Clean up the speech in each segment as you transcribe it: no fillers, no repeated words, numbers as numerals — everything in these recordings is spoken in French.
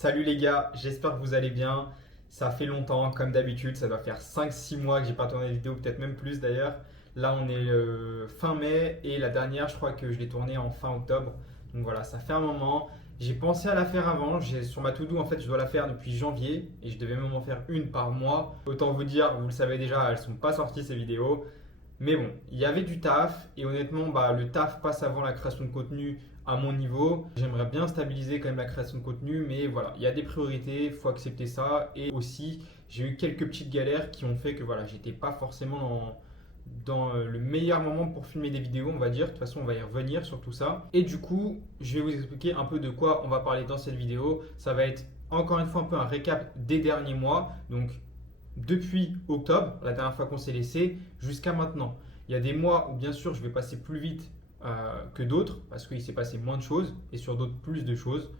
Salut les gars, j'espère que vous allez bien. Ça fait longtemps, comme d'habitude, ça doit faire 5-6 mois que j'ai pas tourné de vidéo, peut-être même plus d'ailleurs. Là, on est fin mai et la dernière, je crois que je l'ai tournée en fin octobre. Donc voilà, ça fait un moment. J'ai pensé à la faire avant. Sur ma to-do, en fait, je dois la faire depuis janvier et je devais même en faire une par mois. Autant vous dire, vous le savez déjà, elles sont pas sorties ces vidéos. Mais bon, il y avait du taf et honnêtement, le taf passe avant la création de contenu à mon niveau. J'aimerais bien stabiliser quand même la création de contenu, mais voilà, il y a des priorités, il faut accepter ça. Et aussi, j'ai eu quelques petites galères qui ont fait que voilà, j'étais pas forcément dans le meilleur moment pour filmer des vidéos, on va dire. De toute façon, on va y revenir sur tout ça. Et du coup, je vais vous expliquer un peu de quoi on va parler dans cette vidéo. Ça va être encore une fois un peu un récap des derniers mois. Donc, depuis octobre, la dernière fois qu'on s'est laissé, jusqu'à maintenant. Il y a des mois où bien sûr je vais passer plus vite que d'autres parce qu'il s'est passé moins de choses et sur d'autres plus de choses.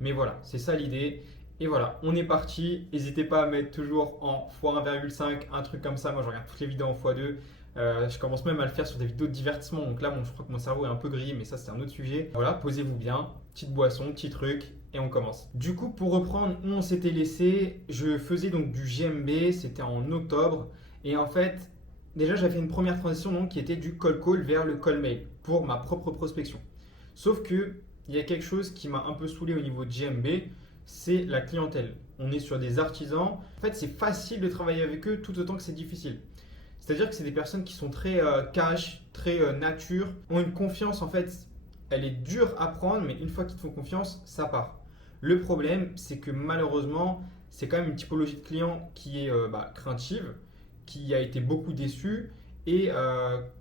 Mais voilà, c'est ça l'idée. Et voilà, on est parti. N'hésitez pas à mettre toujours en x1,5, un truc comme ça. Moi je regarde toutes les vidéos en x2. Je commence même à le faire sur des vidéos de divertissement. Donc là, je crois que mon cerveau est un peu grillé, mais ça c'est un autre sujet. Voilà, posez-vous bien, petite boisson, petit truc, et on commence. Du coup, pour reprendre où on s'était laissé, je faisais donc du GMB, c'était en octobre. Et en fait, déjà j'avais fait une première transition donc, qui était du cold call vers le call mail pour ma propre prospection. Sauf que il y a quelque chose qui m'a un peu saoulé au niveau de GMB, c'est la clientèle. On est sur des artisans. En fait, c'est facile de travailler avec eux tout autant que c'est difficile. C'est-à-dire que c'est des personnes qui sont très cash, très nature, ont une confiance en fait, elle est dure à prendre, mais une fois qu'ils te font confiance, ça part. Le problème, c'est que malheureusement, c'est quand même une typologie de client qui est craintive, qui a été beaucoup déçue et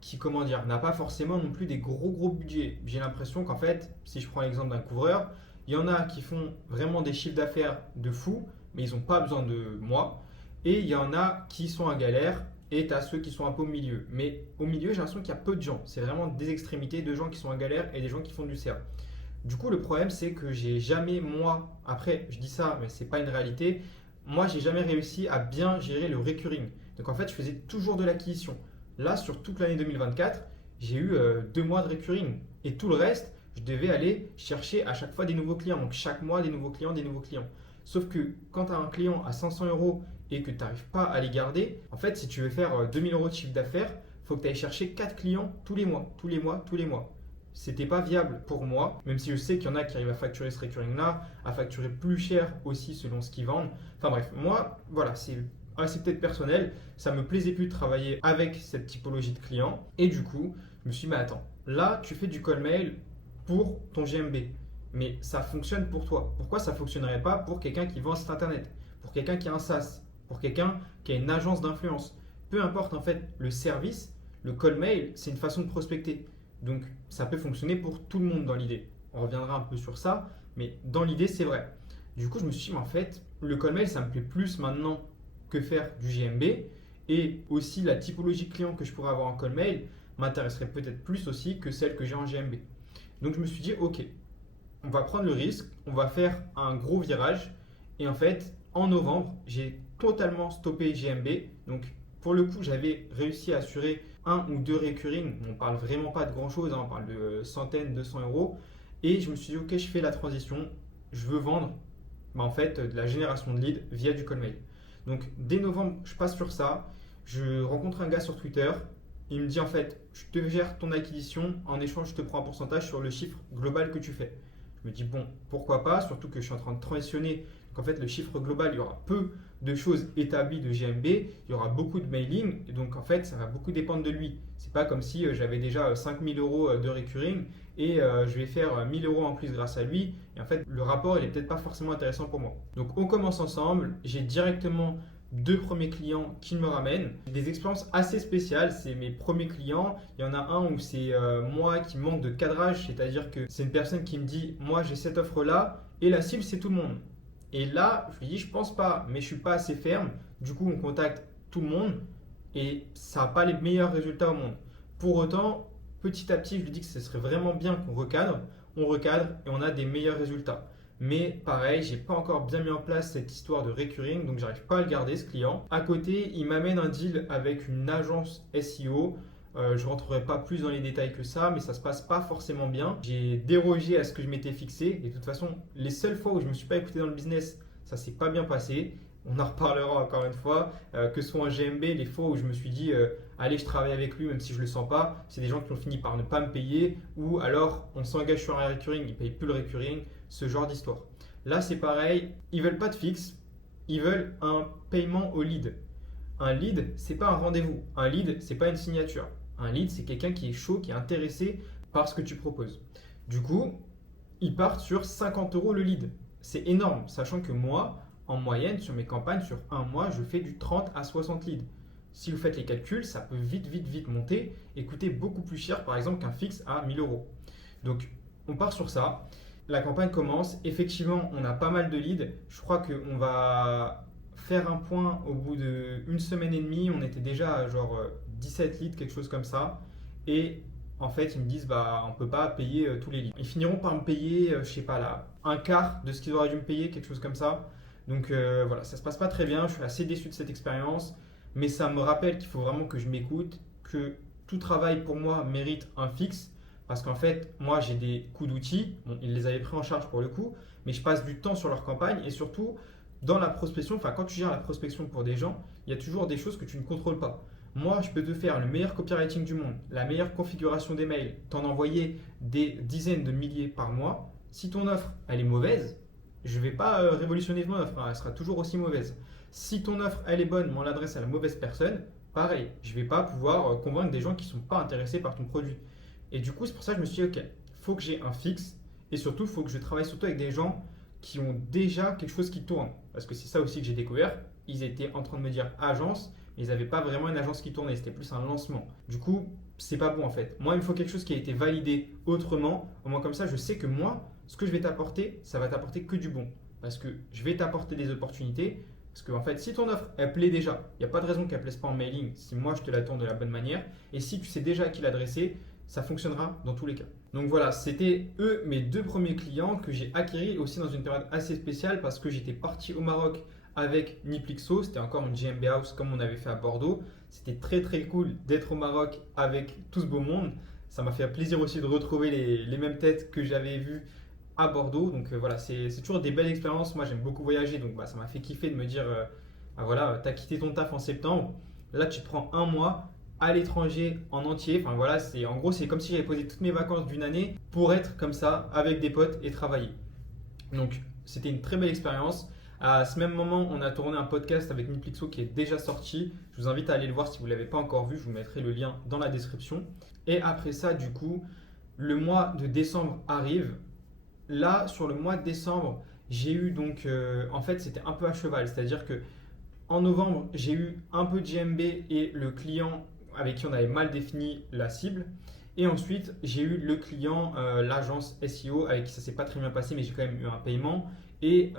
qui, comment dire, n'a pas forcément non plus des gros budgets. J'ai l'impression qu'en fait, si je prends l'exemple d'un couvreur, il y en a qui font vraiment des chiffres d'affaires de fou, mais ils n'ont pas besoin de moi. Et il y en a qui sont en galère et tu as ceux qui sont un peu au milieu. Mais au milieu, j'ai l'impression qu'il y a peu de gens. C'est vraiment des extrémités de gens qui sont en galère et des gens qui font du CA. Du coup, le problème, c'est que j'ai jamais, moi, après, je dis ça, mais c'est pas une réalité, moi, j'ai jamais réussi à bien gérer le recurring. Donc en fait, je faisais toujours de l'acquisition. Là, sur toute l'année 2024, j'ai eu 2 mois de recurring. Et tout le reste, je devais aller chercher à chaque fois des nouveaux clients. Donc chaque mois, des nouveaux clients, des nouveaux clients. Sauf que quand tu as un client à 500 euros et que tu n'arrives pas à les garder, en fait, si tu veux faire 2000 euros de chiffre d'affaires, il faut que tu ailles chercher 4 clients tous les mois, tous les mois, tous les mois. C'était pas viable pour moi, même si je sais qu'il y en a qui arrivent à facturer ce recurring-là, à facturer plus cher aussi selon ce qu'ils vendent. Enfin bref, moi, voilà, c'est peut-être personnel, ça me plaisait plus de travailler avec cette typologie de clients. Et du coup, je me suis dit, mais attends, là, tu fais du call mail pour ton GMB, mais ça fonctionne pour toi. Pourquoi ça ne fonctionnerait pas pour quelqu'un qui vend un site internet, pour quelqu'un qui a un SaaS, pour quelqu'un qui a une agence d'influence? Peu importe en fait le service, le call mail, c'est une façon de prospecter. Donc ça peut fonctionner pour tout le monde dans l'idée. On reviendra un peu sur ça, mais dans l'idée, c'est vrai. Du coup, je me suis dit, mais en fait, le call mail, ça me plaît plus maintenant que faire du GMB. Et aussi, la typologie de clients que je pourrais avoir en call mail m'intéresserait peut-être plus aussi que celle que j'ai en GMB. Donc je me suis dit, ok, on va prendre le risque, on va faire un gros virage. Et en fait, en novembre, j'ai totalement stoppé GMB. Donc pour le coup, j'avais réussi à assurer 1 ou 2 recurring. On ne parle vraiment pas de grand-chose, on parle de centaines, 200 euros. Et je me suis dit, ok, je fais la transition, je veux vendre en fait, de la génération de leads via du call mail. Donc dès novembre, je passe sur ça. Je rencontre un gars sur Twitter. Il me dit en fait, je te gère ton acquisition, en échange, je te prends un pourcentage sur le chiffre global que tu fais. Je me dis bon, pourquoi pas, surtout que je suis en train de transitionner. Donc en fait, le chiffre global, il y aura peu de choses établies de GMB, il y aura beaucoup de mailing, et donc en fait, ça va beaucoup dépendre de lui. C'est pas comme si j'avais déjà 5000 euros de recurring et je vais faire 1000 euros en plus grâce à lui. Et en fait, le rapport, il est peut-être pas forcément intéressant pour moi. Donc on commence ensemble, j'ai directement 2 premiers clients qui me ramènent. Des expériences assez spéciales, c'est mes premiers clients. Il y en a un où c'est moi qui manque de cadrage, c'est-à-dire que c'est une personne qui me dit moi j'ai cette offre-là et la cible c'est tout le monde. Et là, je lui dis je pense pas, mais je suis pas assez ferme. Du coup, on contacte tout le monde et ça n'a pas les meilleurs résultats au monde. Pour autant, petit à petit, je lui dis que ce serait vraiment bien qu'on recadre. On recadre et on a des meilleurs résultats. Mais pareil, j'ai pas encore bien mis en place cette histoire de recurring, donc j'arrive pas à le garder ce client. À côté, il m'amène un deal avec une agence SEO Je ne rentrerai pas plus dans les détails que ça, mais ça ne se passe pas forcément bien. J'ai dérogé à ce que je m'étais fixé. Et de toute façon, les seules fois où je ne me suis pas écouté dans le business, ça ne s'est pas bien passé. On en reparlera encore une fois. Que ce soit en GMB, les fois où je me suis dit allez, je travaille avec lui même si je ne le sens pas, c'est des gens qui ont fini par ne pas me payer. Ou alors, on s'engage sur un recurring, ils ne payent plus le recurring. Ce genre d'histoire. Là, c'est pareil. Ils ne veulent pas de fixe. Ils veulent un paiement au lead. Un lead, c'est pas un rendez-vous. Un lead, c'est pas une signature. Un lead, c'est quelqu'un qui est chaud, qui est intéressé par ce que tu proposes. Du coup, ils partent sur 50 euros le lead. C'est énorme, sachant que moi, en moyenne, sur mes campagnes, sur un mois, je fais du 30 à 60 leads. Si vous faites les calculs, ça peut vite monter et coûter beaucoup plus cher, par exemple, qu'un fixe à 1000 euros. Donc, on part sur ça. La campagne commence. Effectivement, on a pas mal de leads. Je crois qu'on va faire un point au bout d'une semaine et demie. On était déjà à genre 17 leads, quelque chose comme ça. Et en fait, ils me disent on ne peut pas payer tous les leads. Ils finiront par me payer, je sais pas là, un quart de ce qu'ils auraient dû me payer, quelque chose comme ça. Donc voilà, ça se passe pas très bien. Je suis assez déçu de cette expérience. Mais ça me rappelle qu'il faut vraiment que je m'écoute, que tout travail pour moi mérite un fixe. Parce qu'en fait, moi, j'ai des coûts d'outils. Bon, ils les avaient pris en charge pour le coup, mais je passe du temps sur leur campagne et surtout, dans la prospection, quand tu gères la prospection pour des gens, il y a toujours des choses que tu ne contrôles pas. Moi, je peux te faire le meilleur copywriting du monde, la meilleure configuration des mails, t'en envoyer des dizaines de milliers par mois. Si ton offre, elle est mauvaise, je ne vais pas révolutionner ton offre, hein, elle sera toujours aussi mauvaise. Si ton offre, elle est bonne, mais on l'adresse à la mauvaise personne, pareil, je ne vais pas pouvoir convaincre des gens qui ne sont pas intéressés par ton produit. Et du coup, c'est pour ça que je me suis dit, ok, il faut que j'ai un fixe et surtout, il faut que je travaille surtout avec des gens qui ont déjà quelque chose qui tourne. Parce que c'est ça aussi que j'ai découvert. Ils étaient en train de me dire agence, mais ils n'avaient pas vraiment une agence qui tournait. C'était plus un lancement. Du coup, c'est pas bon en fait. Moi, il me faut quelque chose qui a été validé autrement. Au moins comme ça, je sais que moi, ce que je vais t'apporter, ça va t'apporter que du bon. Parce que je vais t'apporter des opportunités. Parce que en fait, si ton offre, elle plaît déjà, il n'y a pas de raison qu'elle ne plaise pas en mailing si moi, je te la tourne de la bonne manière. Et si tu sais déjà à qui l'adresser, ça fonctionnera dans tous les cas. Donc voilà, c'était mes 2 premiers clients que j'ai acquis aussi dans une période assez spéciale parce que j'étais parti au Maroc avec Niplixo. C'était encore une GMB House comme on avait fait à Bordeaux. C'était très cool d'être au Maroc avec tout ce beau monde. Ça m'a fait plaisir aussi de retrouver les mêmes têtes que j'avais vues à Bordeaux. Donc voilà, c'est toujours des belles expériences. Moi, j'aime beaucoup voyager. Donc ça m'a fait kiffer de me dire, voilà, tu as quitté ton taf en septembre. Là, tu te prends un mois à l'étranger en entier. Enfin voilà, en gros, c'est comme si j'avais posé toutes mes vacances d'une année pour être comme ça avec des potes et travailler. Donc c'était une très belle expérience. À ce même moment, on a tourné un podcast avec Niplixo qui est déjà sorti. Je vous invite à aller le voir si vous ne l'avez pas encore vu. Je vous mettrai le lien dans la description. Et après ça, du coup, le mois de décembre arrive. Là, sur le mois de décembre, j'ai eu donc, en fait, c'était un peu à cheval. C'est-à-dire que en novembre, j'ai eu un peu de GMB et le client avec qui on avait mal défini la cible. Et ensuite, j'ai eu le client, l'agence SEO, avec qui ça ne s'est pas très bien passé, mais j'ai quand même eu un paiement. Et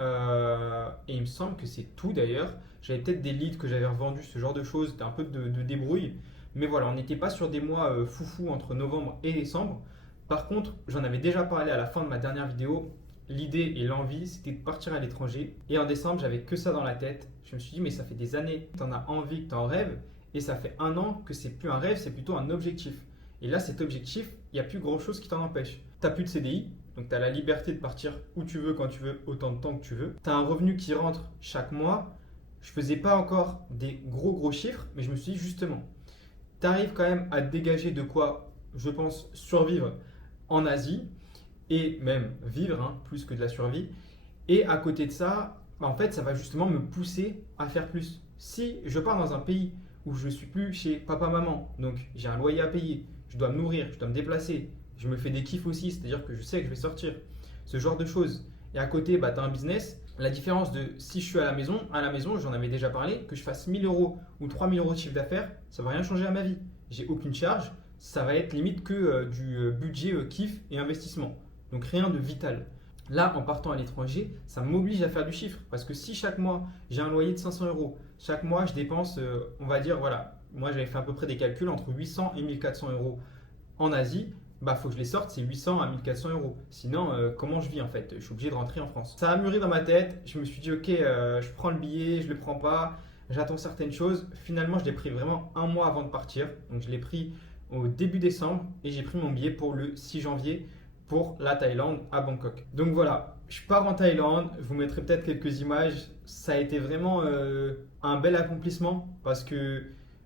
il me semble que c'est tout d'ailleurs. J'avais peut-être des leads que j'avais revendus, ce genre de choses. C'était un peu de débrouille. Mais voilà, on n'était pas sur des mois foufou entre novembre et décembre. Par contre, j'en avais déjà parlé à la fin de ma dernière vidéo. L'idée et l'envie, c'était de partir à l'étranger. Et en décembre, j'avais que ça dans la tête. Je me suis dit, mais ça fait des années que tu en as envie, que tu en rêves. Et ça fait un an que c'est plus un rêve, c'est plutôt un objectif. Et là, cet objectif, il n'y a plus grand-chose qui t'en empêche. Tu n'as plus de CDI, donc tu as la liberté de partir où tu veux, quand tu veux, autant de temps que tu veux. Tu as un revenu qui rentre chaque mois. Je ne faisais pas encore des gros chiffres, mais je me suis dit justement, tu arrives quand même à dégager de quoi, je pense, survivre en Asie et même vivre, plus que de la survie. Et à côté de ça, en fait, ça va justement me pousser à faire plus. Si je pars dans un pays où je ne suis plus chez papa-maman, donc j'ai un loyer à payer, je dois me nourrir, je dois me déplacer, je me fais des kiffs aussi, c'est-à-dire que je sais que je vais sortir, ce genre de choses. Et à côté, tu as un business. La différence de si je suis à la maison, j'en avais déjà parlé, que je fasse 1000 euros ou 3000 euros de chiffre d'affaires, ça ne va rien changer à ma vie. J'ai aucune charge, ça va être limite que du budget kiff et investissement. Donc rien de vital. Là, en partant à l'étranger, ça m'oblige à faire du chiffre. Parce que si chaque mois, j'ai un loyer de 500 euros, chaque mois, je dépense, on va dire, voilà, moi j'avais fait à peu près des calculs entre 800 et 1400 euros en Asie, faut que je les sorte, c'est 800 à 1400 euros. Sinon, comment je vis en fait? Je suis obligé de rentrer en France. Ça a mûri dans ma tête. Je me suis dit, ok, je prends le billet, je ne le prends pas, j'attends certaines choses. Finalement, je l'ai pris vraiment un mois avant de partir. Donc, je l'ai pris au début décembre et j'ai pris mon billet pour le 6 janvier pour la Thaïlande à Bangkok. Donc voilà, je pars en Thaïlande, je vous mettrai peut-être quelques images. Ça a été vraiment un bel accomplissement parce que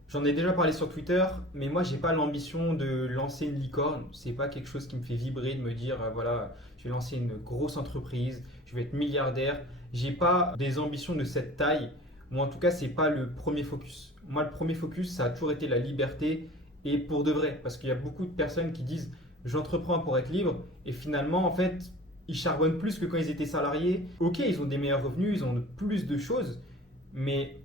j'en ai déjà parlé sur Twitter, mais moi j'ai pas l'ambition de lancer une licorne. C'est pas quelque chose qui me fait vibrer de me dire voilà, je vais lancer une grosse entreprise, je vais être milliardaire. J'ai pas des ambitions de cette taille, ou en tout cas c'est pas le premier focus. Moi le premier focus ça a toujours été la liberté et pour de vrai, parce qu'il y a beaucoup de personnes qui disent j'entreprends pour être libre et finalement en fait ils charbonnent plus que quand ils étaient salariés. Ok, ils ont des meilleurs revenus, ils ont plus de choses, mais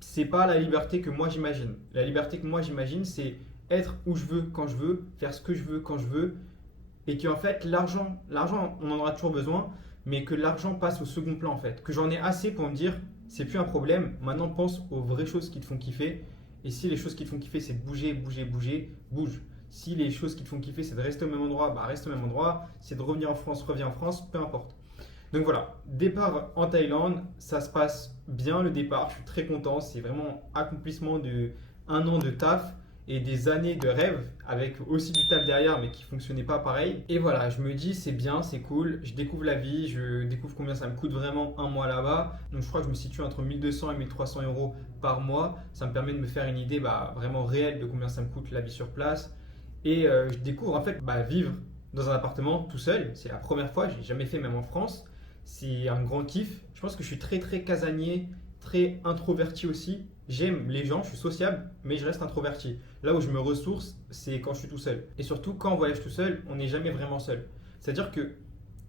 c'est pas la liberté que moi j'imagine. La liberté que moi j'imagine, c'est être où je veux, quand je veux, faire ce que je veux, quand je veux, et qu'en fait l'argent, on en aura toujours besoin, mais que l'argent passe au second plan en fait. Que j'en ai assez pour me dire, c'est plus un problème. Maintenant, pense aux vraies choses qui te font kiffer. Et si les choses qui te font kiffer, c'est de bouger, bouger, bouger, bouge. Si les choses qui te font kiffer, c'est de rester au même endroit, bah reste au même endroit. C'est de revenir en France, reviens en France, peu importe. Donc voilà, départ en Thaïlande, ça se passe bien le départ, je suis très content, c'est vraiment accomplissement de un an de taf et des années de rêve avec aussi du taf derrière mais qui fonctionnait pas pareil. Et voilà, je me dis c'est bien, c'est cool, je découvre la vie, je découvre combien ça me coûte vraiment un mois là-bas. Donc je crois que je me situe entre 1200 et 1300 euros par mois, ça me permet de me faire une idée vraiment réelle de combien ça me coûte la vie sur place. Et je découvre en fait vivre dans un appartement tout seul, c'est la première fois, je n'ai jamais fait même en France. C'est un grand kiff. Je pense que je suis très très casanier, très introverti aussi. J'aime les gens, je suis sociable, mais je reste introverti. Là où je me ressource, c'est quand je suis tout seul. Et surtout, quand on voyage tout seul, on n'est jamais vraiment seul. C'est-à-dire que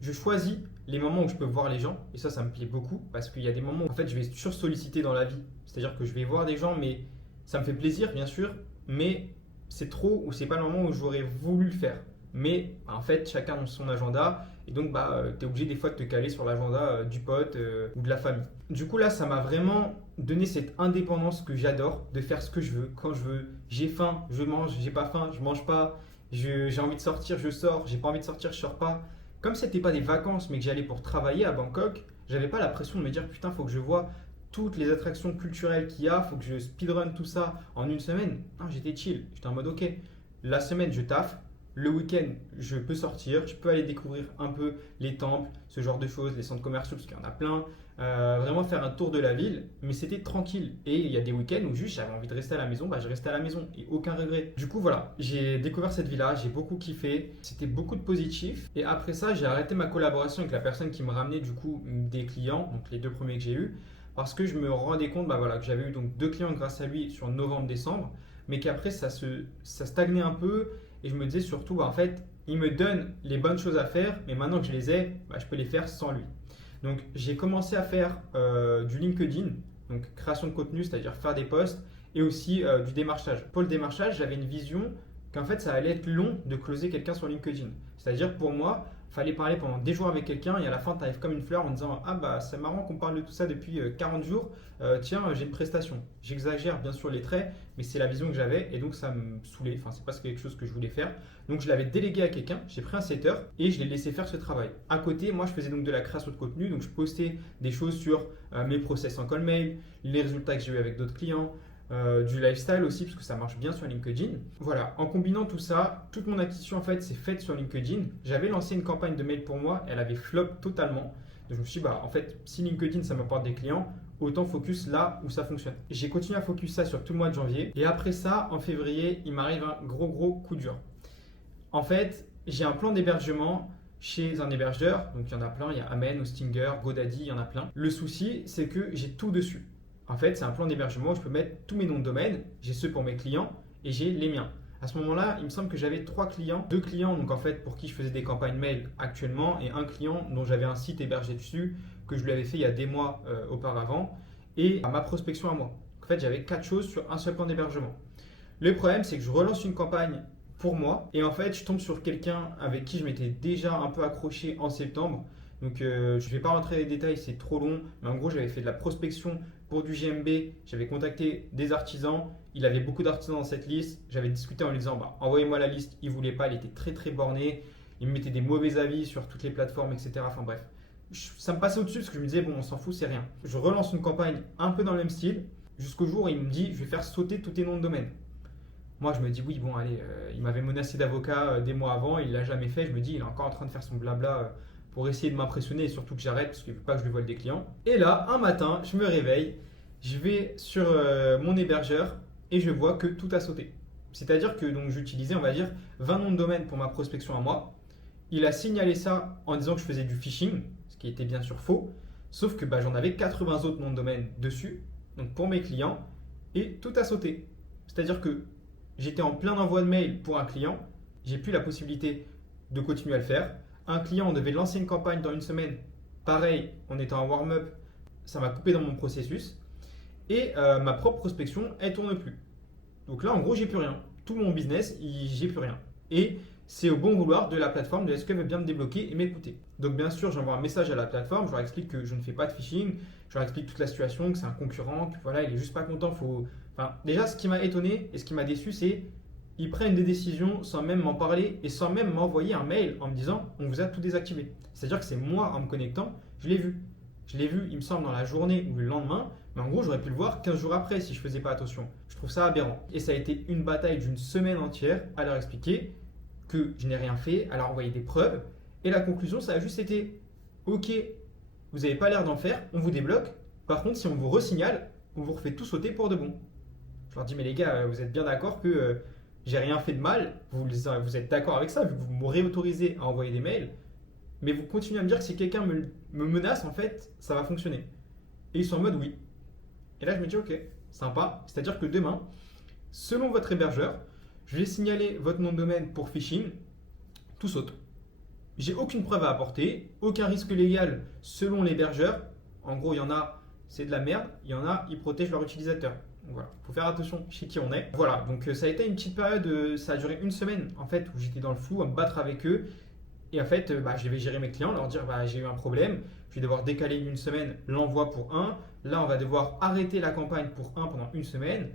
je choisis les moments où je peux voir les gens, et ça me plaît beaucoup, parce qu'il y a des moments où en fait, je vais sursolliciter dans la vie. C'est-à-dire que je vais voir des gens, mais ça me fait plaisir, bien sûr, mais c'est trop ou c'est pas le moment où j'aurais voulu le faire. Mais en fait, chacun a son agenda et donc tu es obligé des fois de te caler sur l'agenda du pote ou de la famille. Du coup là, ça m'a vraiment donné cette indépendance que j'adore de faire ce que je veux, quand je veux. J'ai faim, je mange, j'ai pas faim, je mange pas. J'ai envie de sortir, je sors, j'ai pas envie de sortir, je sors pas. Comme c'était pas des vacances mais que j'allais pour travailler à Bangkok, j'avais pas la pression de me dire putain, faut que je vois toutes les attractions culturelles qu'il y a, faut que je speedrun tout ça en une semaine. Non, j'étais chill, j'étais en mode ok, la semaine je taffe, le week-end je peux sortir, je peux aller découvrir un peu les temples, ce genre de choses, les centres commerciaux parce qu'il y en a plein, vraiment faire un tour de la ville, mais c'était tranquille. Et il y a des week-ends où juste j'avais envie de rester à la maison, je restais à la maison et aucun regret. Du coup voilà, j'ai découvert cette vie-là, j'ai beaucoup kiffé, c'était beaucoup de positif. Et après ça, j'ai arrêté ma collaboration avec la personne qui me ramenait du coup des clients, donc les 2 premiers que j'ai eus, parce que je me rendais compte que j'avais eu donc 2 clients grâce à lui sur novembre-décembre, mais qu'après ça stagnait un peu et je me disais surtout en fait il me donne les bonnes choses à faire, mais maintenant que je les ai, je peux les faire sans lui. Donc j'ai commencé à faire du LinkedIn, donc création de contenu, c'est-à-dire faire des posts et aussi du démarchage. Pour le démarchage, j'avais une vision qu'en fait ça allait être long de closer quelqu'un sur LinkedIn. C'est-à-dire pour moi, il fallait parler pendant des jours avec quelqu'un et à la fin tu arrives comme une fleur en disant ah c'est marrant qu'on parle de tout ça depuis 40 jours, tiens j'ai une prestation. J'exagère bien sûr les traits, mais c'est la vision que j'avais et donc ça me saoulait, enfin c'est pas quelque chose que je voulais faire. Donc je l'avais délégué à quelqu'un, j'ai pris un setter et je l'ai laissé faire ce travail. À côté, moi je faisais donc de la création de contenu, donc je postais des choses sur mes process en call mail, les résultats que j'ai eu avec d'autres clients, du lifestyle aussi parce que ça marche bien sur LinkedIn. Voilà, en combinant tout ça, toute mon acquisition en fait s'est faite sur LinkedIn. J'avais lancé une campagne de mail pour moi, elle avait flop totalement. Donc je me suis dit en fait si LinkedIn ça m'apporte des clients, autant focus là où ça fonctionne. J'ai continué à focus ça sur tout le mois de janvier et après ça en février il m'arrive un gros coup dur. En fait j'ai un plan d'hébergement chez un hébergeur, donc il y en a plein, il y a Amen, Hostinger, GoDaddy, il y en a plein. Le souci c'est que j'ai tout dessus. En fait, c'est un plan d'hébergement où je peux mettre tous mes noms de domaine. J'ai ceux pour mes clients et j'ai les miens. À ce moment-là, il me semble que j'avais 3 clients, 2 clients donc en fait pour qui je faisais des campagnes mail actuellement et un client dont j'avais un site hébergé dessus que je lui avais fait il y a des mois auparavant et ma prospection à moi. En fait, j'avais 4 choses sur un seul plan d'hébergement. Le problème, c'est que je relance une campagne pour moi et en fait, je tombe sur quelqu'un avec qui je m'étais déjà un peu accroché en septembre. Donc je ne vais pas rentrer dans les détails, c'est trop long, mais en gros, j'avais fait de la prospection pour du GMB, j'avais contacté des artisans, il avait beaucoup d'artisans dans cette liste, j'avais discuté en lui disant envoyez-moi la liste, il ne voulait pas, il était très borné, il me mettait des mauvais avis sur toutes les plateformes, etc. Enfin bref, ça me passait au-dessus parce que je me disais on s'en fout, c'est rien. Je relance une campagne un peu dans le même style, jusqu'au jour où il me dit je vais faire sauter tous tes noms de domaine. Moi, je me dis, oui, bon, allez, il m'avait menacé d'avocat des mois avant, il l'a jamais fait. Je me dis, il est encore en train de faire son blabla pour essayer de m'impressionner et surtout que j'arrête parce qu'il ne veut pas que je lui vole des clients. Et là, un matin, je me réveille, je vais sur mon hébergeur et je vois que tout a sauté. C'est-à-dire que donc j'utilisais, on va dire, 20 noms de domaine pour ma prospection à moi. Il a signalé ça en disant que je faisais du phishing, ce qui était bien sûr faux. Sauf que j'en avais 80 autres noms de domaine dessus, donc pour mes clients, et tout a sauté. C'est-à-dire que j'étais en plein envoi de mail pour un client, j'ai plus la possibilité de continuer à le faire. Un client, on devait lancer une campagne dans une semaine. Pareil, on était en warm-up, ça m'a coupé dans mon processus. Et ma propre prospection, elle tourne plus. Donc là, en gros, j'ai plus rien. Tout mon business, j'ai plus rien. Et c'est au bon vouloir de la plateforme de SQL veut bien me débloquer et m'écouter. Donc bien sûr, j'envoie un message à la plateforme, je leur explique que je ne fais pas de phishing, je leur explique toute la situation, que c'est un concurrent, que voilà, il est juste pas content. Enfin, déjà, ce qui m'a étonné et ce qui m'a déçu, c'est ils prennent des décisions sans même m'en parler et sans même m'envoyer un mail en me disant on vous a tout désactivé. C'est-à-dire que c'est moi en me connectant, je l'ai vu. Je l'ai vu, il me semble, dans la journée ou le lendemain, mais en gros, j'aurais pu le voir 15 jours après si je faisais pas attention. Je trouve ça aberrant. Et ça a été une bataille d'une semaine entière à leur expliquer que je n'ai rien fait, à leur envoyer des preuves. Et la conclusion, ça a juste été ok, vous n'avez pas l'air d'en faire, on vous débloque. Par contre, si on vous resignale, on vous refait tout sauter pour de bon. Je leur dis, mais les gars, vous êtes bien d'accord que j'ai rien fait de mal, vous êtes d'accord avec ça, vu que vous m'aurez autorisé à envoyer des mails, mais vous continuez à me dire que si quelqu'un me menace, en fait, ça va fonctionner. Et ils sont en mode oui. Et là, je me dis, ok, sympa. C'est-à-dire que demain, selon votre hébergeur, je vais signaler votre nom de domaine pour phishing, tout saute. J'ai aucune preuve à apporter, aucun risque légal selon l'hébergeur. En gros, il y en a, c'est de la merde, il y en a, ils protègent leur utilisateur. Donc voilà, il faut faire attention chez qui on est. Voilà, donc ça a été une petite période, ça a duré une semaine en fait, où j'étais dans le flou à me battre avec eux. Et en fait, je vais gérer mes clients, leur dire j'ai eu un problème, je vais devoir décaler d'une semaine l'envoi pour un. Là, on va devoir arrêter la campagne pour un pendant une semaine.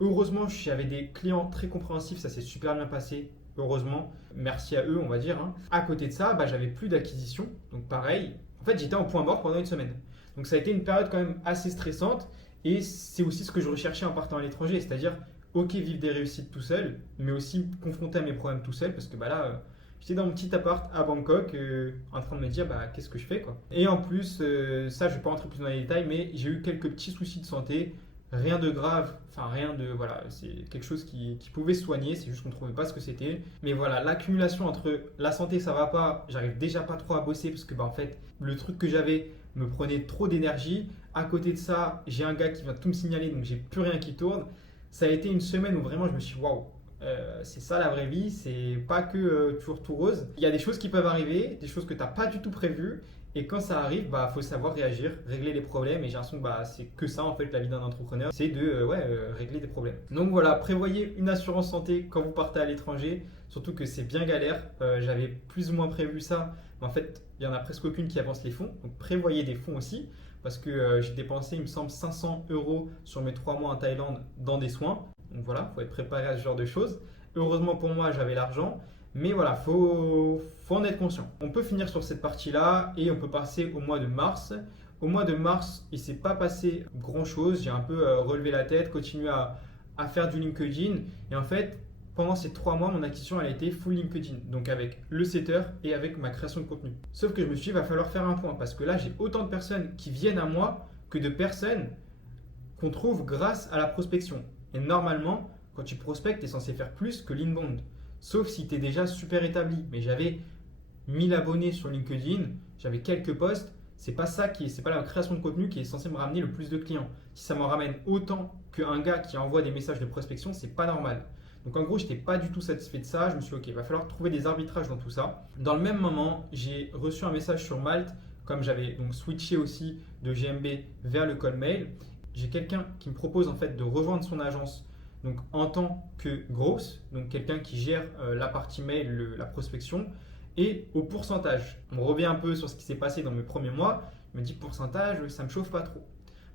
Heureusement, j'avais des clients très compréhensifs, ça s'est super bien passé. Heureusement, merci à eux, on va dire. À côté de ça, j'avais plus d'acquisition. Donc pareil, en fait, j'étais en point mort pendant une semaine. Donc ça a été une période quand même assez stressante. Et c'est aussi ce que je recherchais en partant à l'étranger. C'est-à-dire, ok, vivre des réussites tout seul, mais aussi confronter à mes problèmes tout seul. Parce que là, j'étais dans mon petit appart à Bangkok en train de me dire qu'est-ce que je fais quoi. Et en plus, ça je ne vais pas rentrer plus dans les détails, mais j'ai eu quelques petits soucis de santé. Rien de grave, enfin rien de... Voilà, c'est quelque chose qui pouvait se soigner, c'est juste qu'on ne trouvait pas ce que c'était. Mais voilà, l'accumulation entre la santé ça va pas, j'arrive déjà pas trop à bosser parce que en fait, le truc que j'avais me prenait trop d'énergie. À côté de ça, j'ai un gars qui vient tout me signaler, donc j'ai plus rien qui tourne. Ça a été une semaine où vraiment je me suis dit waouh, c'est ça la vraie vie, c'est pas que toujours tout rose. Il y a des choses qui peuvent arriver, des choses que tu n'as pas du tout prévues. Et quand ça arrive, faut savoir réagir, régler les problèmes. Et j'ai l'impression que c'est que ça en fait la vie d'un entrepreneur, c'est de régler des problèmes. Donc voilà, prévoyez une assurance santé quand vous partez à l'étranger, surtout que c'est bien galère. J'avais plus ou moins prévu ça, mais en fait il y en a presque aucune qui avance les fonds. Donc prévoyez des fonds aussi, parce que j'ai dépensé il me semble 500 € sur mes 3 mois en Thaïlande dans des soins. Donc voilà, il faut être préparé à ce genre de choses. Heureusement pour moi, j'avais l'argent. Mais voilà, faut en être conscient. On peut finir sur cette partie-là et on peut passer au mois de mars. Au mois de mars, il ne s'est pas passé grand-chose. J'ai un peu relevé la tête, continué à faire du LinkedIn. Et en fait, pendant ces 3 mois, mon acquisition a été full LinkedIn. Donc avec le setter et avec ma création de contenu. Sauf que je me suis dit, il va falloir faire un point. Parce que là, j'ai autant de personnes qui viennent à moi que de personnes qu'on trouve grâce à la prospection. Et normalement, quand tu prospectes, tu es censé faire plus que l'inbound. Sauf si tu es déjà super établi. Mais j'avais 1000 abonnés sur LinkedIn, j'avais quelques posts. C'est pas la création de contenu qui est censé me ramener le plus de clients. Si ça m'en ramène autant qu'un gars qui envoie des messages de prospection, c'est pas normal. Donc en gros, je n'étais pas du tout satisfait de ça. Je me suis dit, ok, il va falloir trouver des arbitrages dans tout ça. Dans le même moment, j'ai reçu un message sur Malte, comme j'avais donc switché aussi de GMB vers le call mail. J'ai quelqu'un qui me propose en fait de rejoindre son agence. Donc en tant que grosse, donc quelqu'un qui gère la partie mail, la prospection, et au pourcentage. On revient un peu sur ce qui s'est passé dans mes premiers mois. Je me dis pourcentage, ça ne me chauffe pas trop.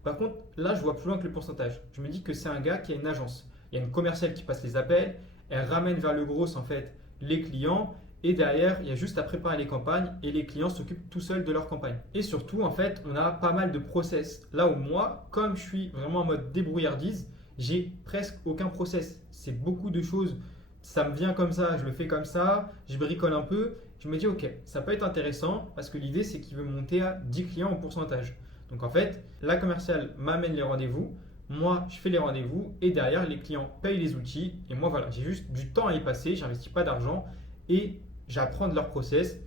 Par contre, là, je vois plus loin que le pourcentage. Je me dis que c'est un gars qui a une agence. Il y a une commerciale qui passe les appels, elle ramène vers le gros en fait les clients, et derrière, il y a juste à préparer les campagnes et les clients s'occupent tout seuls de leur campagne. Et surtout, en fait, on a pas mal de process. Là où moi, comme je suis vraiment en mode débrouillardise, j'ai presque aucun process. C'est beaucoup de choses, ça me vient comme ça, je le fais comme ça, je bricole un peu. Je me dis, ok, ça peut être intéressant parce que l'idée, c'est qu'il veut monter à 10 clients en pourcentage. Donc en fait, la commerciale m'amène les rendez-vous, moi, je fais les rendez-vous et derrière, les clients payent les outils. Et moi, voilà, j'ai juste du temps à y passer, j'investis pas d'argent et j'apprends de leur process.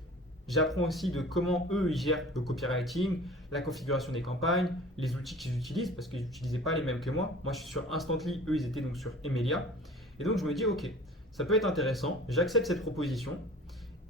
J'apprends aussi de comment eux ils gèrent le copywriting, la configuration des campagnes, les outils qu'ils utilisent parce qu'ils n'utilisaient pas les mêmes que moi. Moi, je suis sur Instantly, eux, ils étaient donc sur Emilia. Et donc, je me dis, ok, ça peut être intéressant, j'accepte cette proposition.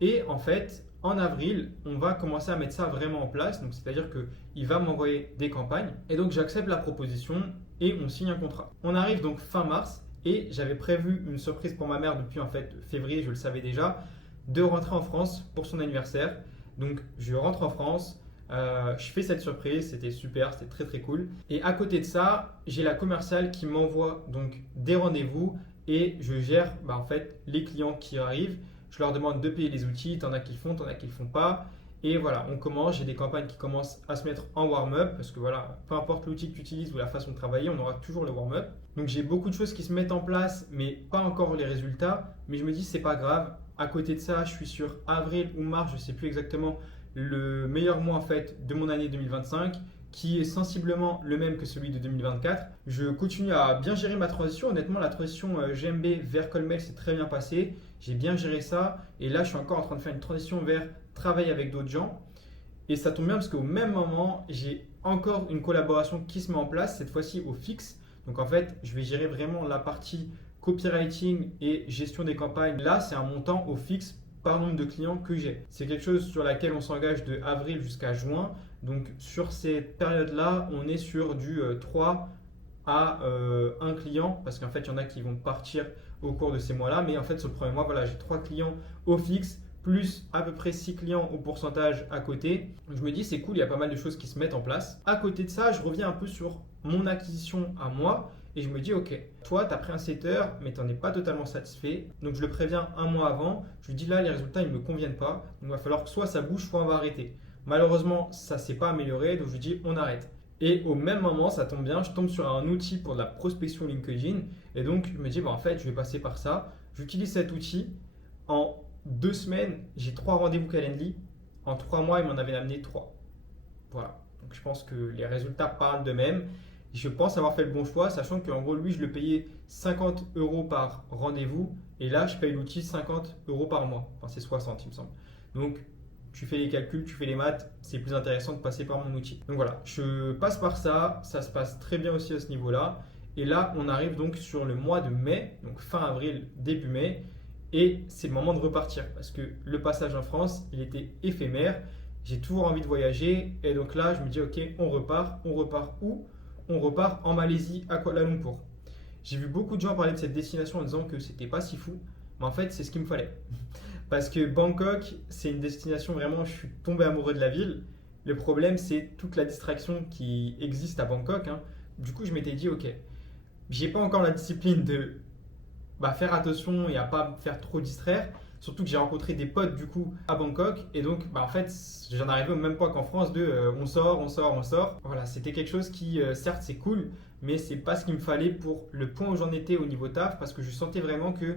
Et en fait, en avril, on va commencer à mettre ça vraiment en place. Donc, c'est-à-dire qu'il va m'envoyer des campagnes. Et donc, j'accepte la proposition et on signe un contrat. On arrive donc fin mars et j'avais prévu une surprise pour ma mère depuis en fait février, je le savais déjà, de rentrer en France pour son anniversaire. Donc, je rentre en France. Je fais cette surprise, c'était super, c'était très très cool. Et à côté de ça, j'ai la commerciale qui m'envoie donc des rendez-vous et je gère en fait les clients qui arrivent. Je leur demande de payer les outils, t'en as qui le font, t'en as qui le font pas. Et voilà, on commence, j'ai des campagnes qui commencent à se mettre en warm-up parce que voilà, peu importe l'outil que tu utilises ou la façon de travailler, on aura toujours le warm-up. Donc j'ai beaucoup de choses qui se mettent en place, mais pas encore les résultats. Mais je me dis, c'est pas grave. À côté de ça, je suis sur avril ou mars, je ne sais plus exactement, le meilleur mois en fait de mon année 2025 qui est sensiblement le même que celui de 2024. Je continue à bien gérer ma transition. Honnêtement, la transition GMB vers Colmel s'est très bien passée. J'ai bien géré ça. Et là, je suis encore en train de faire une transition vers travailler avec d'autres gens. Et ça tombe bien parce qu'au même moment, j'ai encore une collaboration qui se met en place, cette fois-ci au fixe. Donc en fait, je vais gérer vraiment la partie copywriting et gestion des campagnes. Là, c'est un montant au fixe par nombre de clients que j'ai. C'est quelque chose sur laquelle on s'engage de avril jusqu'à juin. Donc sur cette période-là, on est sur du 3 à 1 client parce qu'en fait, il y en a qui vont partir au cours de ces mois-là. Mais en fait, sur le premier mois, voilà, j'ai 3 clients au fixe plus à peu près 6 clients au pourcentage à côté. Donc, je me dis, c'est cool, il y a pas mal de choses qui se mettent en place. À côté de ça, je reviens un peu sur mon acquisition à moi. Et je me dis, ok, toi, tu as pris un setter, mais tu n'en es pas totalement satisfait. Donc, je le préviens un mois avant. Je lui dis, là, les résultats, ils ne me conviennent pas. Donc, il va falloir que soit ça bouge, soit on va arrêter. Malheureusement, ça ne s'est pas amélioré. Donc, je lui dis, on arrête. Et au même moment, ça tombe bien, je tombe sur un outil pour de la prospection LinkedIn. Et donc, je me dis, en fait, je vais passer par ça. J'utilise cet outil. En 2 semaines, j'ai 3 rendez-vous Calendly. En 3 mois, il m'en avait amené 3. Voilà. Donc, je pense que les résultats parlent d'eux-mêmes. Je pense avoir fait le bon choix, sachant qu'en gros, lui, je le payais 50 € par rendez-vous. Et là, je paye l'outil 50 € par mois. Enfin, c'est 60, il me semble. Donc, tu fais les calculs, tu fais les maths. C'est plus intéressant de passer par mon outil. Donc voilà, je passe par ça. Ça se passe très bien aussi à ce niveau-là. Et là, on arrive donc sur le mois de mai, donc fin avril, début mai. Et c'est le moment de repartir parce que le passage en France, il était éphémère. J'ai toujours envie de voyager. Et donc là, je me dis, ok, on repart. On repart où? On repart en Malaisie, à Kuala Lumpur. J'ai vu beaucoup de gens parler de cette destination en disant que c'était pas si fou, mais en fait, c'est ce qu'il me fallait. Parce que Bangkok, c'est une destination vraiment, je suis tombé amoureux de la ville. Le problème, c'est toute la distraction qui existe à Bangkok, hein. Du coup, je m'étais dit, ok, j'ai pas encore la discipline de faire attention et à pas me faire trop distraire. Surtout que j'ai rencontré des potes du coup à Bangkok et donc en fait j'en arrivais au même point qu'en France de on sort, on sort, on sort. Voilà, c'était quelque chose qui certes c'est cool mais c'est pas ce qu'il me fallait pour le point où j'en étais au niveau taf parce que je sentais vraiment que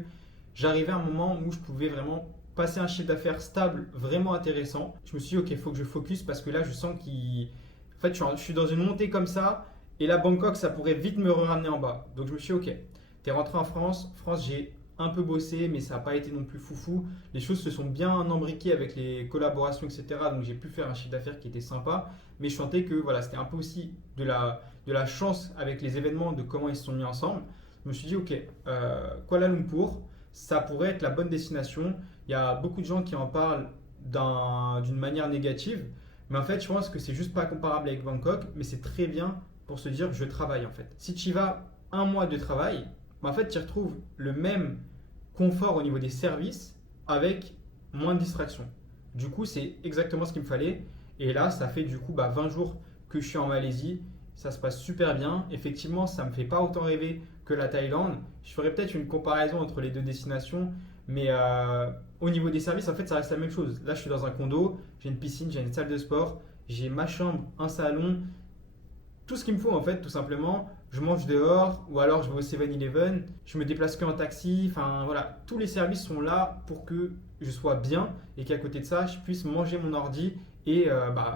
j'arrivais à un moment où je pouvais vraiment passer un chiffre d'affaires stable vraiment intéressant. Je me suis dit ok, il faut que je focus parce que là je sens qu'il... En fait je suis dans une montée comme ça et là Bangkok ça pourrait vite me ramener en bas. Donc je me suis dit ok, t'es rentré en France, j'ai un peu bossé, mais ça n'a pas été non plus foufou. Les choses se sont bien embriquées avec les collaborations, etc. Donc j'ai pu faire un chiffre d'affaires qui était sympa. Mais je sentais que voilà, c'était un peu aussi de la chance avec les événements, de comment ils se sont mis ensemble. Je me suis dit, ok, Kuala Lumpur, ça pourrait être la bonne destination. Il y a beaucoup de gens qui en parlent d'une manière négative. Mais en fait, je pense que c'est juste pas comparable avec Bangkok. Mais c'est très bien pour se dire, je travaille en fait. Si tu y vas un mois de travail, en fait, tu retrouves le même confort au niveau des services avec moins de distractions. Du coup, c'est exactement ce qu'il me fallait. Et là, ça fait du coup 20 jours que je suis en Malaisie. Ça se passe super bien. Effectivement, ça ne me fait pas autant rêver que la Thaïlande. Je ferais peut-être une comparaison entre les deux destinations. Mais au niveau des services, en fait, ça reste la même chose. Là, je suis dans un condo. J'ai une piscine, j'ai une salle de sport. J'ai ma chambre, un salon. Tout ce qu'il me faut, en fait, tout simplement. je mange dehors ou alors je vais au 7-Eleven, je me déplace qu'en taxi. Enfin voilà, tous les services sont là pour que je sois bien et qu'à côté de ça, je puisse manger mon ordi et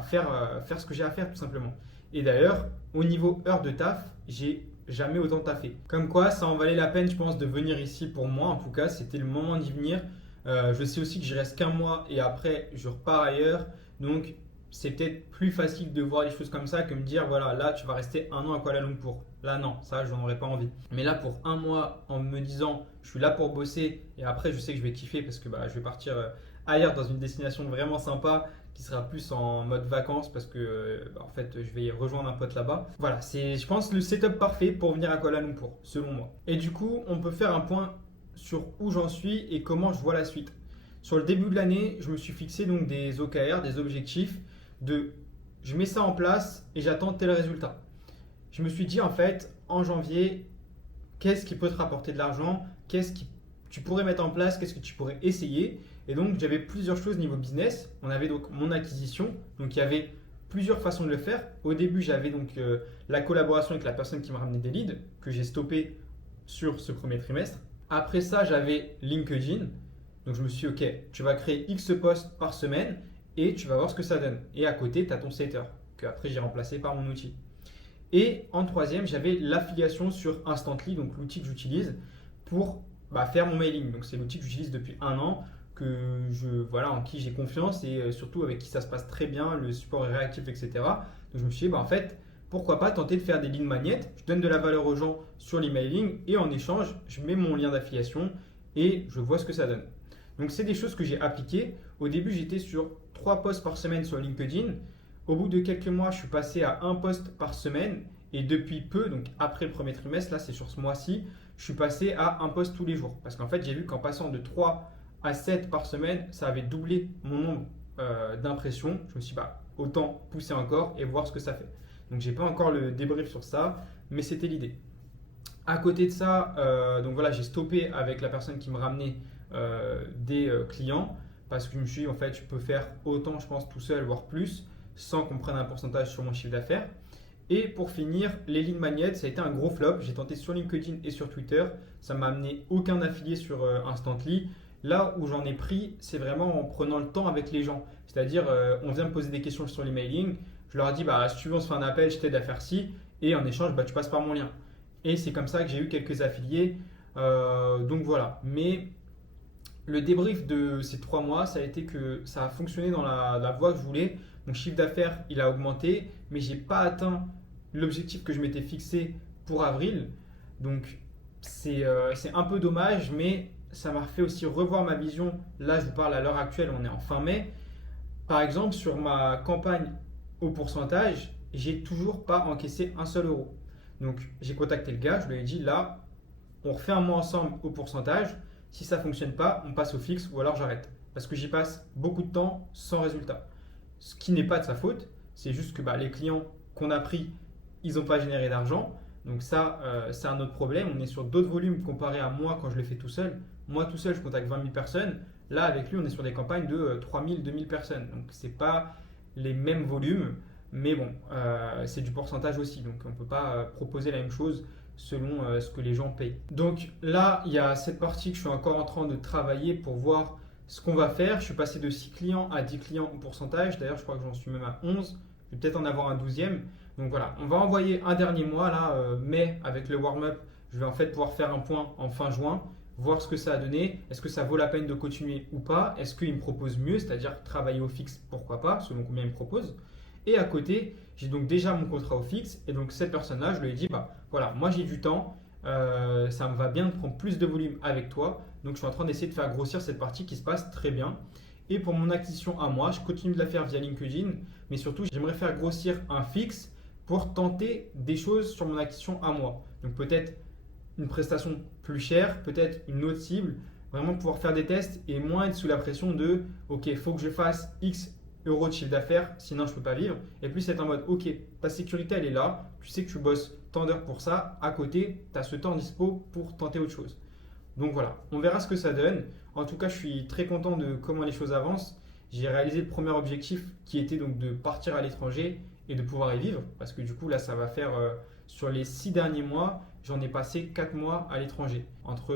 faire ce que j'ai à faire tout simplement. Et d'ailleurs, au niveau heure de taf, j'ai jamais autant taffé. Comme quoi, ça en valait la peine, je pense, de venir ici pour moi. En tout cas, c'était le moment d'y venir. Je sais aussi que j'y reste qu'un mois et après, je repars ailleurs. Donc, c'est peut-être plus facile de voir les choses comme ça que me dire, voilà, là, tu vas rester un an à Kuala Lumpur. Là, non, ça, j'en aurais pas envie. Mais là, pour un mois, en me disant, je suis là pour bosser et après, je sais que je vais kiffer parce que je vais partir ailleurs dans une destination vraiment sympa qui sera plus en mode vacances parce que en fait je vais rejoindre un pote là-bas. Voilà, c'est je pense le setup parfait pour venir à Kuala Lumpur selon moi. Et du coup, on peut faire un point sur où j'en suis et comment je vois la suite. Sur le début de l'année, je me suis fixé donc des OKR, des objectifs de je mets ça en place et j'attends tel résultat. Je me suis dit en fait en janvier, qu'est-ce qui peut te rapporter de l'argent, qu'est-ce que tu pourrais mettre en place, qu'est-ce que tu pourrais essayer. Et donc j'avais plusieurs choses niveau business. On avait donc mon acquisition, donc il y avait plusieurs façons de le faire. Au début, j'avais donc la collaboration avec la personne qui m'a ramené des leads que j'ai stoppé sur ce premier trimestre. Après ça, j'avais LinkedIn. Donc je me suis dit, ok, tu vas créer X posts par semaine et tu vas voir ce que ça donne. Et à côté, tu as ton setter que après j'ai remplacé par mon outil. Et en troisième, j'avais l'affiliation sur Instantly, donc l'outil que j'utilise pour faire mon mailing. Donc c'est l'outil que j'utilise depuis un an, en qui j'ai confiance et surtout avec qui ça se passe très bien, le support est réactif, etc. Donc je me suis dit, en fait, pourquoi pas tenter de faire des lead magnets. Je donne de la valeur aux gens sur l'emailing et en échange, je mets mon lien d'affiliation et je vois ce que ça donne. Donc c'est des choses que j'ai appliquées. Au début, j'étais sur 3 posts par semaine sur LinkedIn. Au bout de quelques mois, je suis passé à 1 post par semaine. Et depuis peu, donc après le premier trimestre, là c'est sur ce mois-ci, je suis passé à 1 post tous les jours. Parce qu'en fait, j'ai vu qu'en passant de 3 à 7 par semaine, ça avait doublé mon nombre d'impressions. Je me suis dit, autant pousser encore et voir ce que ça fait. Donc j'ai pas encore le débrief sur ça, mais c'était l'idée. À côté de ça, j'ai stoppé avec la personne qui me ramenait des clients parce que je me suis dit, en fait, je peux faire autant, je pense, tout seul, voire plus, sans qu'on prenne un pourcentage sur mon chiffre d'affaires. Et pour finir, les lead magnets, ça a été un gros flop. J'ai tenté sur LinkedIn et sur Twitter. Ça m'a amené aucun affilié sur Instantly. Là où j'en ai pris, c'est vraiment en prenant le temps avec les gens. C'est-à-dire, on vient me poser des questions sur l'emailing. Je leur ai dit, si tu veux, on se fait un appel, je t'aide à faire ci. Et en échange, tu passes par mon lien. Et c'est comme ça que j'ai eu quelques affiliés. Donc voilà. Mais le débrief de ces 3 mois, ça a été que ça a fonctionné dans la voie que je voulais. Mon chiffre d'affaires, il a augmenté, mais je n'ai pas atteint l'objectif que je m'étais fixé pour avril. Donc c'est un peu dommage, mais ça m'a fait aussi revoir ma vision. Là, je vous parle à l'heure actuelle, on est en fin mai. Par exemple, sur ma campagne au pourcentage, j'ai toujours pas encaissé un seul euro. Donc j'ai contacté le gars, je lui ai dit là, on refait un mois ensemble au pourcentage. Si ça ne fonctionne pas, on passe au fixe ou alors j'arrête. Parce que j'y passe beaucoup de temps sans résultat. Ce qui n'est pas de sa faute, c'est juste que les clients qu'on a pris, ils n'ont pas généré d'argent. Donc ça, c'est un autre problème. On est sur d'autres volumes comparé à moi quand je le fais tout seul. Moi tout seul, je contacte 20 000 personnes. Là, avec lui, on est sur des campagnes de 3 000, 2 000 personnes. Donc ce n'est pas les mêmes volumes. Mais bon, c'est du pourcentage aussi. Donc on ne peut pas proposer la même chose selon ce que les gens payent. Donc là, il y a cette partie que je suis encore en train de travailler pour voir ce qu'on va faire. Je suis passé de 6 clients à 10 clients au pourcentage. D'ailleurs, je crois que j'en suis même à 11. Je vais peut-être en avoir un 12e. Donc voilà, on va envoyer un dernier mois, là, mai, avec le warm-up. Je vais en fait pouvoir faire un point en fin juin, voir ce que ça a donné. Est-ce que ça vaut la peine de continuer ou pas? Est-ce qu'il me propose mieux, c'est-à-dire travailler au fixe, pourquoi pas, selon combien il me propose. Et à côté, j'ai donc déjà mon contrat au fixe. Et donc cette personne-là, je lui ai dit, voilà, moi j'ai du temps, ça me va bien de prendre plus de volume avec toi. Donc je suis en train d'essayer de faire grossir cette partie qui se passe très bien. Et pour mon acquisition à moi, je continue de la faire via LinkedIn, mais surtout j'aimerais faire grossir un fixe pour tenter des choses sur mon acquisition à moi. Donc peut-être une prestation plus chère, peut-être une autre cible, vraiment pouvoir faire des tests et moins être sous la pression de ok, il faut que je fasse X euros de chiffre d'affaires, sinon je ne peux pas vivre. Et plus être en mode ok, ta sécurité elle est là, tu sais que tu bosses tant d'heures pour ça, à côté, tu as ce temps dispo pour tenter autre chose. Donc voilà, on verra ce que ça donne. En tout cas, je suis très content de comment les choses avancent. J'ai réalisé le premier objectif qui était donc de partir à l'étranger et de pouvoir y vivre. Parce que du coup, là, ça va faire sur les 6 derniers mois, j'en ai passé 4 mois à l'étranger. Entre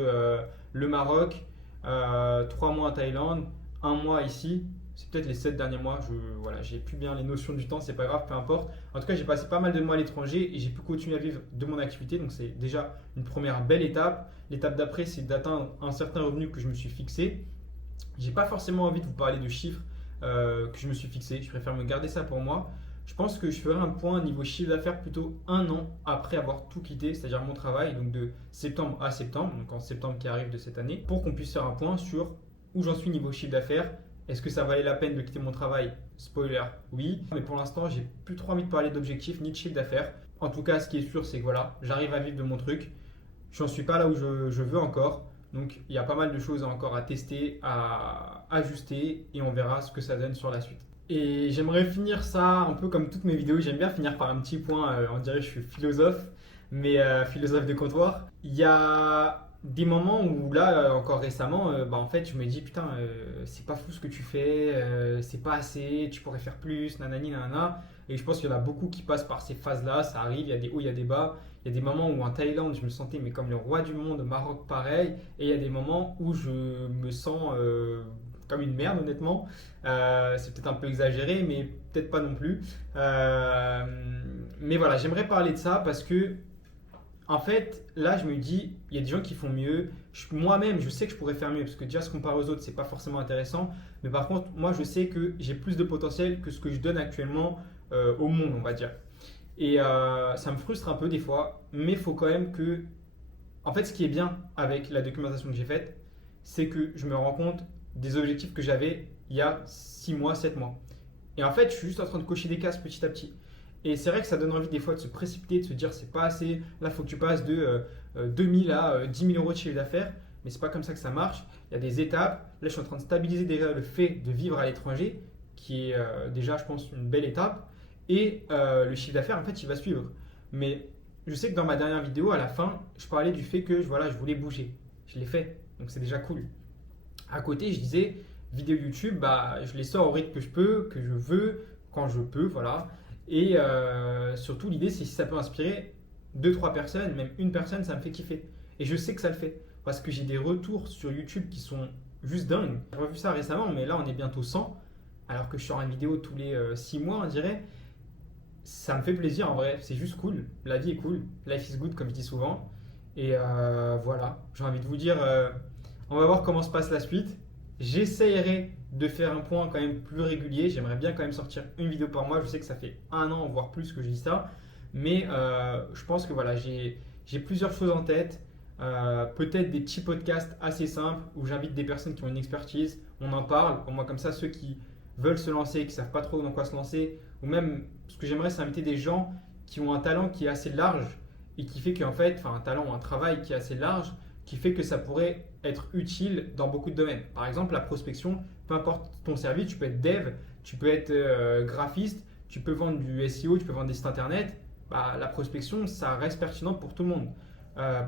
le Maroc, 3 mois en Thaïlande, 1 mois ici. C'est peut-être les 7 derniers mois. Voilà, j'ai plus bien les notions du temps, c'est pas grave, peu importe. En tout cas, j'ai passé pas mal de mois à l'étranger et j'ai pu continuer à vivre de mon activité. Donc, c'est déjà une première belle étape. L'étape d'après, c'est d'atteindre un certain revenu que je me suis fixé. J'ai pas forcément envie de vous parler de chiffres que je me suis fixé. Je préfère me garder ça pour moi. Je pense que je ferai un point niveau chiffre d'affaires plutôt 1 an après avoir tout quitté, c'est-à-dire mon travail, donc de septembre à septembre, donc en septembre qui arrive de cette année, pour qu'on puisse faire un point sur où j'en suis niveau chiffre d'affaires. Est-ce que ça valait la peine de quitter mon travail? Spoiler, oui. Mais pour l'instant, j'ai plus trop envie de parler d'objectifs ni de chiffre d'affaires. En tout cas, ce qui est sûr, c'est que voilà, j'arrive à vivre de mon truc. Je n'en suis pas là où je veux encore. Donc, il y a pas mal de choses encore à tester, à ajuster et on verra ce que ça donne sur la suite. Et j'aimerais finir ça un peu comme toutes mes vidéos. J'aime bien finir par un petit point. On dirait que je suis philosophe, mais philosophe de comptoir. Il y a des moments où là, encore récemment, en fait, je me dis putain, c'est pas fou ce que tu fais, c'est pas assez, tu pourrais faire plus, nanani, nanana. Et je pense qu'il y en a beaucoup qui passent par ces phases-là. Ça arrive, il y a des hauts, il y a des bas. Il y a des moments où en Thaïlande, je me sentais mais comme le roi du monde, au Maroc pareil. Et il y a des moments où je me sens comme une merde, honnêtement. C'est peut-être un peu exagéré, mais peut-être pas non plus. Mais voilà, j'aimerais parler de ça parce que, en fait, là, je me dis, il y a des gens qui font mieux. Moi-même, je sais que je pourrais faire mieux parce que déjà, se comparer aux autres, c'est pas forcément intéressant. Mais par contre, moi, je sais que j'ai plus de potentiel que ce que je donne actuellement au monde, on va dire. Et ça me frustre un peu des fois, mais il faut quand même que. En fait, ce qui est bien avec la documentation que j'ai faite, c'est que je me rends compte des objectifs que j'avais il y a 6 mois, 7 mois. Et en fait, je suis juste en train de cocher des cases petit à petit. Et c'est vrai que ça donne envie des fois de se précipiter, de se dire c'est pas assez, là il faut que tu passes de 2000 à 10 000 euros de chiffre d'affaires, mais c'est pas comme ça que ça marche. Il y a des étapes. Là, je suis en train de stabiliser déjà le fait de vivre à l'étranger, qui est déjà, je pense, une belle étape. Et le chiffre d'affaires, en fait, il va suivre. Mais je sais que dans ma dernière vidéo, à la fin, je parlais du fait que voilà, je voulais bouger. Je l'ai fait, donc c'est déjà cool. À côté, je disais, vidéo YouTube, je les sors au rythme que je peux, que je veux, quand je peux, voilà. Et surtout, l'idée, c'est si ça peut inspirer 2-3 personnes, même une personne, ça me fait kiffer. Et je sais que ça le fait, parce que j'ai des retours sur YouTube qui sont juste dingues. J'ai revu ça récemment, mais là, on est bientôt 100, alors que je sors une vidéo tous les 6 mois, on dirait. Ça me fait plaisir en vrai, c'est juste cool. La vie est cool, life is good comme je dis souvent. Et voilà, j'ai envie de vous dire, on va voir comment se passe la suite. J'essayerai de faire un point quand même plus régulier. J'aimerais bien quand même sortir une vidéo par mois. Je sais que ça fait 1 an, voire plus que je dis ça. Mais je pense que voilà, j'ai plusieurs choses en tête. Peut-être des petits podcasts assez simples où j'invite des personnes qui ont une expertise. On en parle. Au moins comme ça, ceux qui veulent se lancer, qui ne savent pas trop dans quoi se lancer, ou même ce que j'aimerais, c'est inviter des gens qui ont un talent qui est assez large et qui fait qu'en fait, enfin un talent ou un travail qui est assez large, qui fait que ça pourrait être utile dans beaucoup de domaines. Par exemple, la prospection, peu importe ton service, tu peux être dev, tu peux être graphiste, tu peux vendre du SEO, tu peux vendre des sites internet. La prospection, ça reste pertinent pour tout le monde.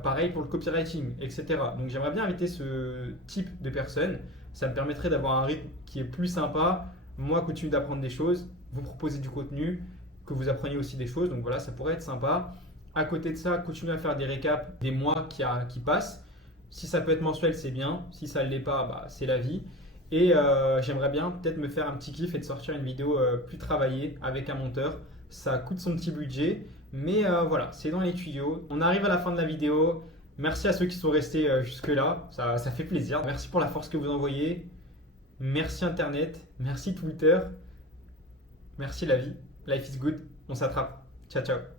Pareil pour le copywriting, etc. Donc j'aimerais bien inviter ce type de personnes. Ça me permettrait d'avoir un rythme qui est plus sympa. Moi, continuer d'apprendre des choses, vous proposer du contenu, que vous appreniez aussi des choses. Donc voilà, ça pourrait être sympa. À côté de ça, continuer à faire des récaps des mois qui passent. Si ça peut être mensuel, c'est bien. Si ça ne l'est pas, c'est la vie. Et j'aimerais bien peut-être me faire un petit kiff et de sortir une vidéo plus travaillée avec un monteur. Ça coûte son petit budget. Mais voilà, c'est dans les tuyaux. On arrive à la fin de la vidéo. Merci à ceux qui sont restés jusque-là. Ça fait plaisir. Merci pour la force que vous envoyez. Merci Internet. Merci Twitter. Merci la vie. Life is good. On s'attrape. Ciao, ciao.